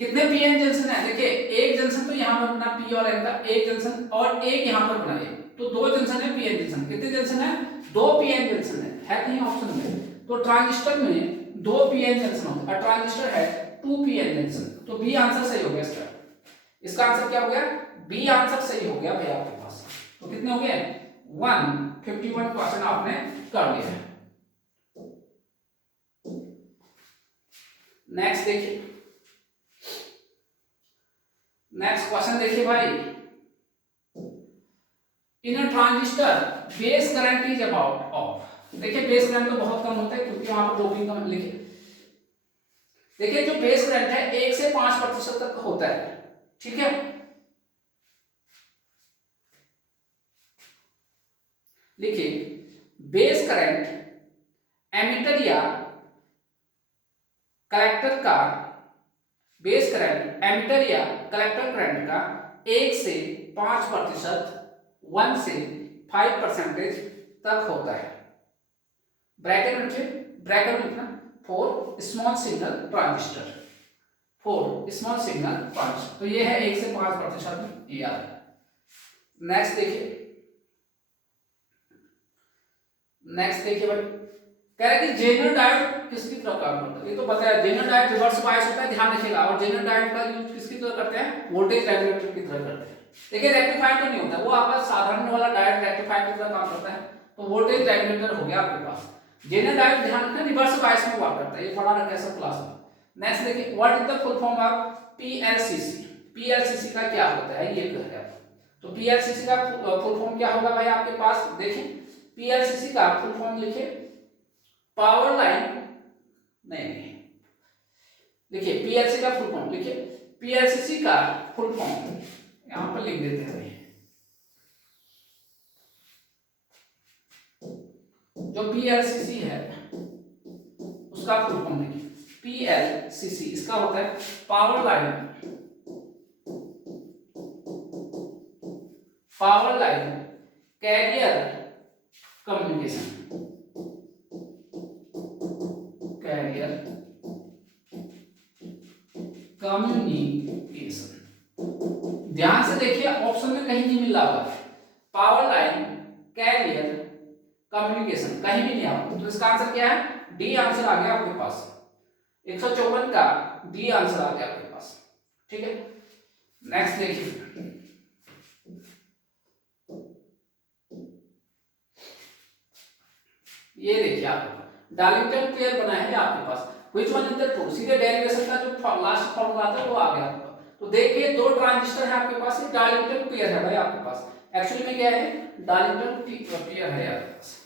कितने पी एन जंक्शन है, देखिए एक जंक्शन तो यहां पर बना पी और एन का, एक जंक्शन और एक यहां पर बना, तो 2 जंक्शन है पी एन जंक्शन। कितने जंक्शन है, 2 पी एन जंक्शन है कहीं ऑप्शन में। तो ट्रांजिस्टर में 2 पी एन जंक्शन होते हैं, ट्रांजिस्टर है 2 पी एन जंक्शन। तो बी आंसर सही हो गया इसका, इसका आंसर क्या हो गया, बी आंसर सही हो गया भाई आपके पास। तो कितने हो गए, 151 क्वेश्चन आपने कर लिया है। नेक्स्ट देखिए, नेक्स्ट क्वेश्चन देखिए भाई, in a transistor base current is about of. देखिए बेस करंट तो बहुत कम होता है क्योंकि वहां पर डोपिंग कम लिखे। देखिए जो बेस करंट है 1 से 5% तक होता है, ठीक है। देखिए बेस करंट एमिटर या कलेक्टर का, बेस करंट एमिटर या कलेक्टर करंट का 1 से 5%, 1 से 5% तक होता है। ब्रैकेट में लिखना for small signal transistor, for small signal transistor. तो ये है 1 से 5% ये आ रहा है। नेक्स्ट देखिए, नेक्स्ट देखिए भाई, कह रहा है कि जेनर डायोड किसकी तरह काम करता है, ये तो बताया जेनर डायोड रिवर्स बायस होता है, ध्यान रखिएगा। और जेनर डायोड का यूज किसकी तरह करते हैं, वोल्टेज रेगुलेटर की तरह करते हैं। देखिए रेक्टिफायर तो नहीं होता, वो आपका साधारण वाला डायोड रेक्टिफायर की तरह काम करता है। तो वोल्टेज रेगुलेटर हो गया आपके पास। जेनर डायोड ध्यान रखना रिवर्स बायस में वर्क करता है, ये पढ़ा रखा है सब क्लास में। नेक्स्ट देखिए, what is the full form of PLCC. PLCC का क्या होता है ये कह रहा है। तो पीएलसीसी का फुल फॉर्म क्या होगा भाई आपके पास, देखिए पीएलसीसी का फुल फॉर्म लिखिए, पावर लाइन, नहीं देखिए पीएलसी का फुल फॉर्म लिखिए, पीएलसीसी का फुल फॉर्म यहां पर लिख देते हैं। जो पीएलसीसी है उसका फुल फॉर्म लिखिए, पीएलसीसी इसका होता है power line, power line carrier communication, carrier communication. ध्यान से देखिए ऑप्शन में कहीं नहीं मिल रहा होगा, पावर लाइन कैरियर कम्युनिकेशन कहीं भी नहीं आपको। तो इसका आंसर क्या है, डी आंसर आ गया आपके पास, 154 का डी आंसर आ गया आपके पास, ठीक है। नेक्स्ट देखिए, ये देखिए आपके डार्लिंगटन पेयर बना है आपके पास, which one is the true, सीधे डेरिवेशन का जो लास्ट फॉर्मूला आता है वो आ गया आपके पास। तो देखिए 2 ट्रांजिस्टर है आपके पास, ये डार्लिंगटन पेयर है भाई आपके पास। एक्चुअली में क्या है, डार्लिंगटन पेयर है आपके पास।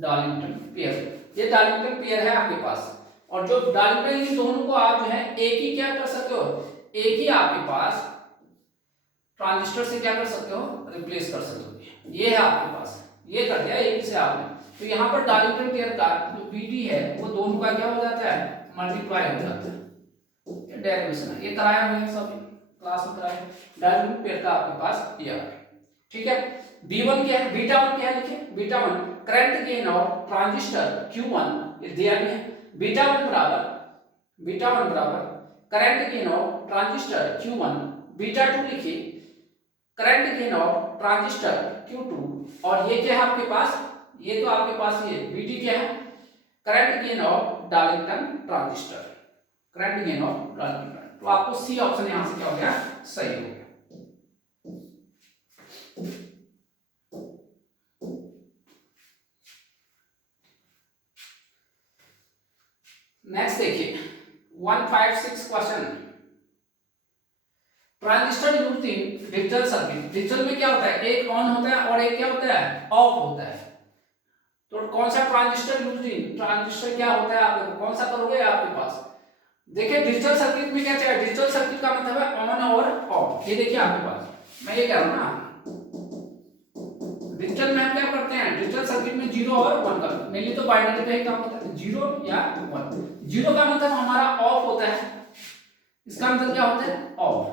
डार्लिंगटन पेयर, ये डार्लिंगटन पेयर है आपके पास। और जो डार्लिंगटन, इन दोनों को आप जो है एक ही क्या कर सकते हो, एक ही आपके पास ट्रांजिस्टर से क्या कर सकते हो, रिप्लेस कर सकते हो। ये है आपके पास, ये कर दिया एक से आपने। तो यहाँ पर डार्लिंगटन पेयर का जो बीडी है वो दोनों का क्या हो जाता है, मल्टीप्लाई हो जाता है। ये डेरिवेशन है, ये कराया हुआ है सब क्लास में कराया। डार्लिंगटन पेयर का आपके पास ये आ गया, ठीक है। B1 क्या है, बीटा 1 क्या है, देखिए beta 1 current gain of transistor Q1 ये दिया भी है, बीटा वन बराबर current gain of transistor Q1, beta two लिखिए current gain of transistor Q2, और ये क्या है आपके पास, ये तो आपके पास ये BT क्या है, current gain of Darlington transistor, current gain of Darlington. तो आपको सी ऑप्शन यहां से क्या हो गया, सही हो गया। नेक्स्ट देखिए 156 question, transistor used in digital circuit. Digital में क्या होता है, एक ऑन होता है और एक क्या होता है, ऑफ होता है। तो कौन सा ट्रांजिस्टर यूज्ड इन, ट्रांजिस्टर क्या होता है, आप कौन सा करोगे आपके पास। देखिए डिजिटल सर्किट में क्या चाहिए, डिजिटल सर्किट का मतलब है ऑन और ऑफ। ये देखिए आपके पास मैं ये कह रहा हूं ना, डिजिटल में हम क्या करते हैं, डिजिटल सर्किट में 0 और 1 का मेनली तो बाइनरी पे ही काम होता है, 0 या 1। 0 का मतलब हमारा ऑफ होता है, इसका मतलब क्या होता है, ऑफ।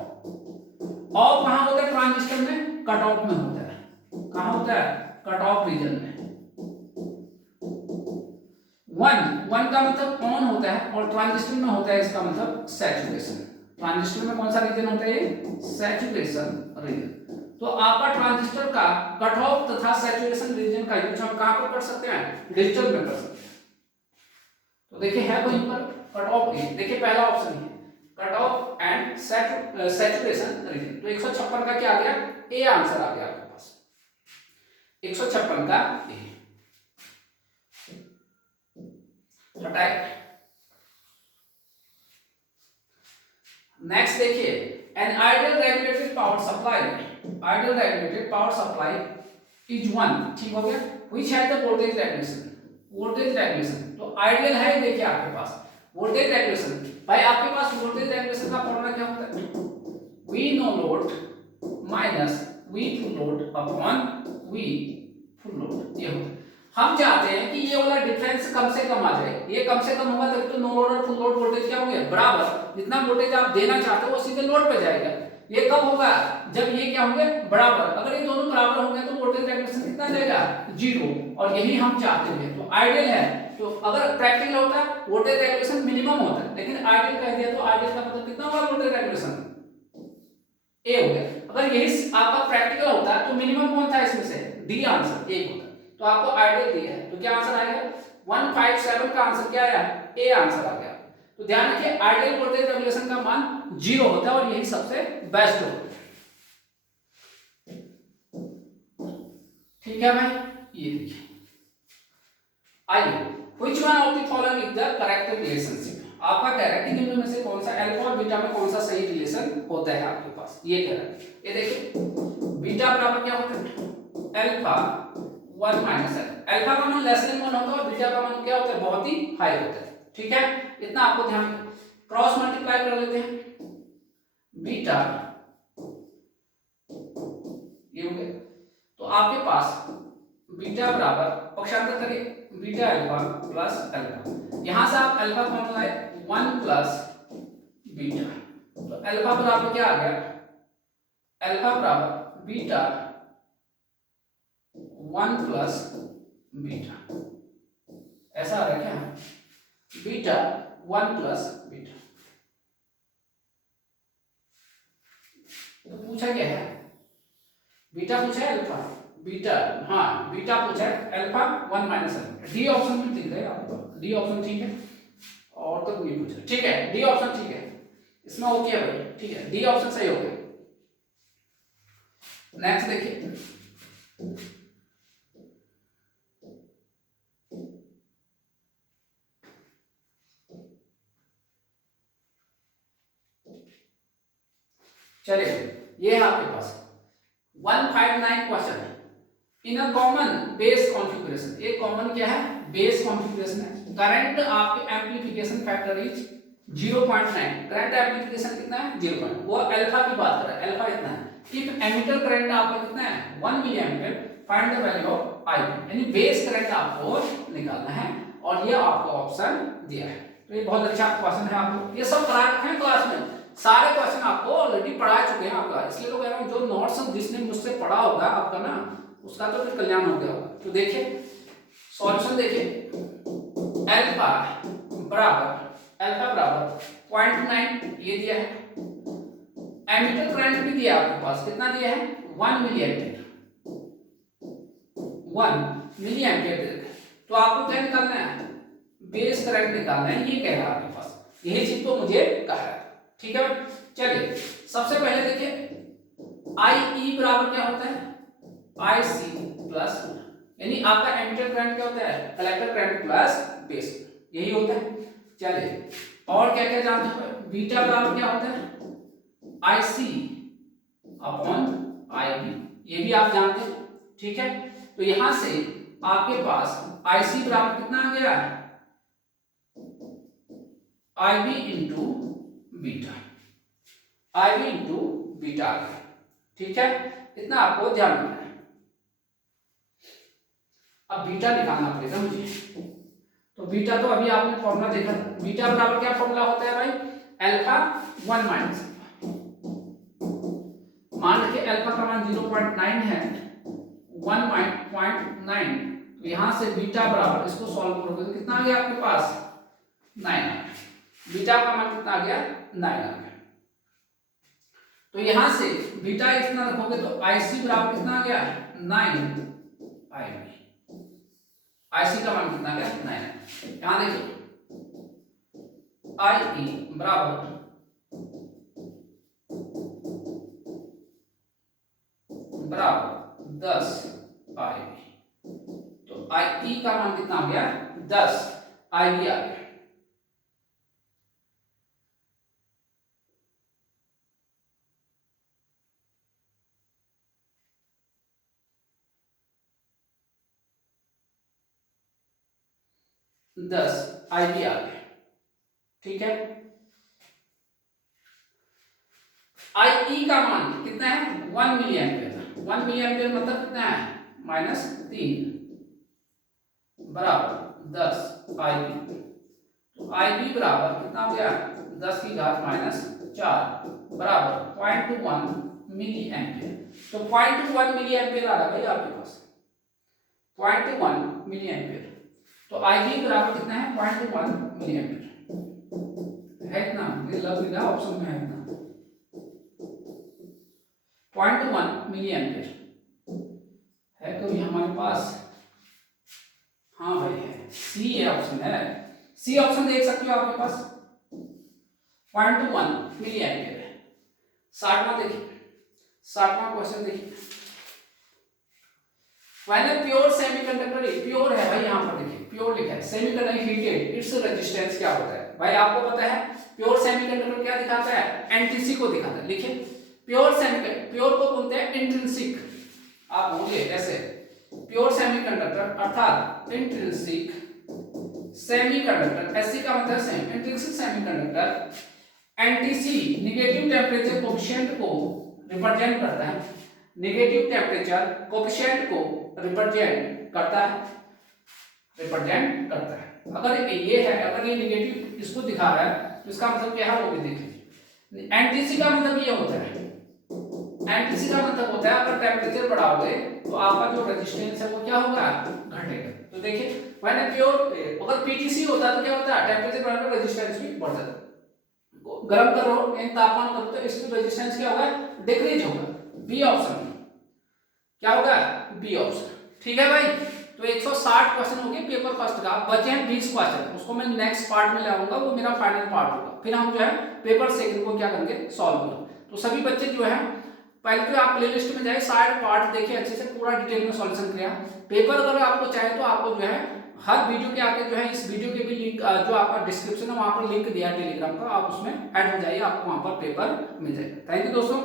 ऑफ कहां होता है, ट्रांजिस्टर में कट ऑफ में होता है, कहां होता है, कट ऑफ रीजन में। 1 का मतलब ऑन होता है और ट्रांजिस्टर में होता है इसका मतलब सैचुरेशन। ट्रांजिस्टर में कौन सा रीजन होता है, सैचुरेशन रीजन। तो आपका ट्रांजिस्टर का कट ऑफ तथा सैचुरेशन रीजन का यूज हम कहां पर कर सकते हैं, डिजिटल में कर सकते हैं। तो देखिए है वहीं पर कट ऑफ, देखिए पहला ऑप्शन है cut off and saturation region. तो 156 का क्या आ गया, ए आंसर आ गया आपके पास, 156 का ए। नेक्स्ट देखिए an ideal regulated power supply, ideal regulated power supply is one, ठीक हो गया, which has the voltage regulation, voltage regulation. तो आइडियल है, देखिए आपके पास वोल्टेज रेगुलेशन। भाई आपके पास वोल्टेज रेगुलेशन का फॉर्मूला क्या होता है, V no load minus V full load upon V full load. ये होता है, हम चाहते हैं कि ये वाला डिफरेंस कम से कम आ जाए, ये कम से कम होगा तभी तो नो लोड और फुल लोड वोल्टेज क्या होंगे बराबर, जितना वोल्टेज आप देना चाहते हो वो सीधे लोड पे जाएगा। ये कब होगा, जब ये क्या होंगे बराबर, अगर ये दोनों बराबर होंगे तो वोल्टेज रेगुलेशन कितना रहेगा, 0, और यही हम चाहते हैं। तो आइडियल है, तो अगर प्रैक्टिकल होता है वोल्टेज रेगुलेशन मिनिमम होता है, लेकिन आइडियल कह दिया तो आइडियल का मतलब कितना होगा वोल्टेज रेगुलेशन, ए हो गया। अगर यही आपका प्रैक्टिकल होता है तो मिनिमम कौन था इसमें से, डी आंसर 1 होता। तो आपको आइडियल दिया है तो क्या आंसर आएगा, 157 का आंसर क्या आया, ए आंसर आ गया। तो ध्यान रखिए आइडियल वोल्टेज रेगुलेशन का मान 0 होता है और यही सबसे बेस्ट होता है। ठीक है भाई, ये देखिए आइए, which one of the following is the correct relationship. आपका कह रहा है कि निम्न में से कौन सा अल्फा और बीटा में कौन सा सही रिलेशन होता है आपके पास, ये कह रहा है। ये देखिए बीटा बराबर क्या होता है, अल्फा 1 माइनस अल्फा का मान लेस देन 1 होता है और बीटा का मान क्या होता है, बहुत ही हाई होता है। ठीक है, इतना आपको ध्यान रखना। क्रॉस मल्टीप्लाई कर लेते हैं, बीटा ये हो गया, तो आपके पास बीटा बराबर पक्षांतर करिए, बीटा अल्फा प्लस अल्फा, यहां से आप अल्फा कॉमन लाए 1 प्लस बीटा, तो अल्फा बराबर क्या आ गया, अल्फा बराबर बीटा 1 प्लस बीटा, ऐसा आ रहा है क्या, बीटा 1 प्लस बीटा। तो पूछा क्या है, बीटा पूछा है अल्फा, बीटा, हाँ बीटा पूछा है alpha 1 minus alpha. D option भी ठीक है आपको, डी ऑप्शन ठीक है, और तो कोई पूछा, ठीक है डी ऑप्शन ठीक है, इसमें ओके है भाई, ठीक है डी ऑप्शन सही हो गया। नेक्स्ट देखिए चलिए, ये है आपके पास 159 क्वेश्चन है। इन अ कॉमन बेस कॉन्फ़िगरेशन, एक कॉमन क्या है, बेस कॉन्फ़िगरेशन है। करंट आपके amplification factor is 0.9, current amplification कितना है 0. वो अल्फा की बात कर रहा है, अल्फा इतना है। इफ एमीटर करंट आपका कितना है 1 milliampere, find the value of I, यानी बेस करंट आपको निकालना है, और ये आपको ऑप्शन दिया है। तो ये बहुत अच्छा क्वेश्चन है, आपको ये सब करा रखे हैं क्लास में, सारे क्वेश्चन आपको ऑलरेडी पढ़ा चुके हैं आपका, इसलिए तो कह रहा हूँ जो नोट्स जिसने मुझसे पढ़ा होगा आपका ना, उसका तो फिर कल्याण हो गया होगा। तो देखिए सॉल्यूशन देखिए, अल्फा बराबर 0.9 ये दिया है, एमीटर करंट भी दिया आपके पास, कितना दिया है 1 मिली एम्पियर, 1 मिली एम्पियर। तो आपको क्या निकालना है, बेस करंट निकालना है, ये कह रहा है आपके पास, यही चीज तो मुझे कहा है। ठीक है, चलिए सबसे पहले देखिए IE बराबर क्या होता है, IC प्लस, यानी आपका एमीटर करंट क्या होता है, कलेक्टर करंट प्लस बेस, यही होता है। चलिए और क्या क्या जानते हो, बीटा बराबर क्या होता है, IC अपॉन IB, ये भी आप जानते हैं। ठीक है, तो यहां से आपके पास IC बराबर कितना आ गया, IB into beta, IB into beta आ गया। ठीक है, इतना आपको ध्यान रखना है। अब बीटा निकालना पड़ेगा मुझे, तो बीटा तो अभी आपने फॉर्मूला देखा, बीटा बराबर क्या फॉर्मूला होता है भाई, अल्फा 1 माइनस, मान रखिए अल्फा का मान 0.9 है, 1.9, तो यहां से बीटा बराबर, इसको सॉल्व करोगे तो कितना आ गया आपके पास 9 आ गया, बीटा का मान कितना आ गया 9 आ गया। तो यहां से बीटा इतना रखोगे तो IC बराबर कितना आ गया 9 IB, IC का मान कितना आ गया 9। यहां देखिए IE बराबर बराबर 10 IB, तो IE का मान कितना आ गया 10 IB आ गया। दस IB आ गया। ठीक है, IE का मान कितना है 1 मिली एम्पियर, 1 मिली एम्पियर मतलब कितना है -3 बराबर 10 IB, तो IB बराबर कितना हो गया 10 की घात -4 बराबर 0.1 मिली एम्पियर। तो 0.1 मिली एम्पियर आ रहा है भाई आपके पास, 0.1 मिली एम्पियर। तो IB बराबर कितना है 0.1 मिली एम्पियर है, इतना ये लग भी रहा ऑप्शन में है, इतना 0.1 मिली एम्पियर है कभी हमारे पास, हाँ भाई है, सी है ऑप्शन है, सी ऑप्शन देख सकते हो आपके पास 0.1 मिली एम्पियर है। 60वां देखिए, 60वां क्वेश्चन देखिए, When a pure semiconductor, pure है भाई, यहाँ पर देखिए प्योर लिखा है, सेमीकंडक्टर हीटेड, इट्स रेजिस्टेंस क्या होता है भाई, आपको पता है प्योर सेमीकंडक्टर क्या दिखाता है, एनटीसी को दिखाता है। लिखिए प्योर सेमीकंडक्टर, प्योर को बोलते हैं इंट्रिंसिक, आप बोलिए ऐसे, प्योर सेमीकंडक्टर अर्थात इंट्रिंसिक सेमीकंडक्टर, एससी का मतलब semi, intrinsic semiconductor NTC negative temperature coefficient को रिप्रेजेंट करता है, नेगेटिव टेम्परेचर कोएफिशिएंट को रिप्रेजेंट करता है। अगर ये है, अगर ये नेगेटिव इसको दिखा रहा है तो इसका मतलब क्या है वो भी देख लीजिए। एनटीसी का मतलब ये होता है, एनटीसी का मतलब होता है अगर टेम्परेचर बढ़ाओगे तो आपका जो रेजिस्टेंस है वो क्या होगा, घटेगा। तो देखिए मैंने प्योर, अगर पीटीसी होता तो क्या होता है, टेम्परेचर बढ़ाने पर रेजिस्टेंस भी बढ़ जाता है, गर्म करो यानी तापमान करो तो इसकी रेजिस्टेंस क्या होगा, डिक्रीज होगा। बी ऑप्शन क्या होगा, बी ऑप्शन। ठीक है भाई, तो 160 क्वेश्चन हो गए पेपर फर्स्ट का, बचे हैं 20 क्वेश्चन, उसको मैं नेक्स्ट पार्ट में लाऊंगा, वो मेरा फाइनल पार्ट होगा, फिर हम जो है पेपर सेकंड को क्या करेंगे, सॉल्व करेंगे। तो सभी बच्चे जो है पहले तो आप प्लेलिस्ट में जाए, सारे पार्ट देखिए अच्छे से, पूरा डिटेल में सॉल्यूशन किया। पेपर अगर आपको चाहे तो आपको जो है हर वीडियो के आगे जो है, इस वीडियो के भी लिंक जो आपका डिस्क्रिप्शन है वहां पर लिंक दिया है टेलीग्राम का, आप उसमें ऐड हो जाइए, आपको वहां पर पेपर मिल जाएगा। थैंक यू दोस्तों।